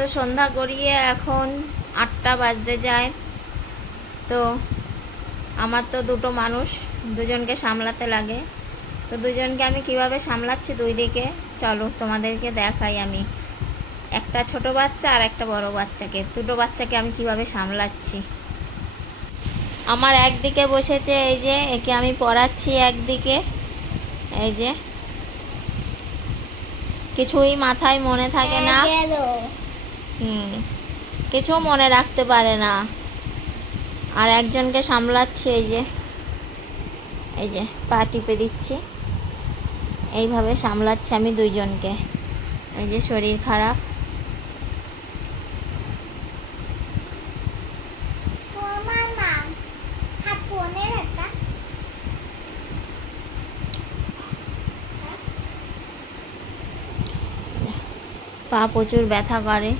তো সন্ধ্যা গড়িয়ে এখন 8টা বাজতে যায়। তো আমার তো দুটো মানুষ, দুজনকে সামলাতে লাগে। তো দুজনকে আমি কিভাবে সামলাচ্ছি দুই দিকে, চলো তোমাদেরকে দেখাই। আমি একটা ছোট বাচ্চা আর একটা বড় বাচ্চাকে, দুটো বাচ্চাকে আমি কিভাবে সামলাচ্ছি। আমার একদিকে বসেছে, এই যে একে আমি পড়াচ্ছি একদিকে, এই যে কিছুই মাথায় মনে থাকে না, কিছু মনে রাখতে পারে না। আর একজনকে সামলাচ্ছি, এই যে পা টিপে দিচ্ছি, এইভাবে সামলাচ্ছি আমি দুইজনকে। এই যে শরীর খারাপ, পা প্রচুর ব্যথা করে।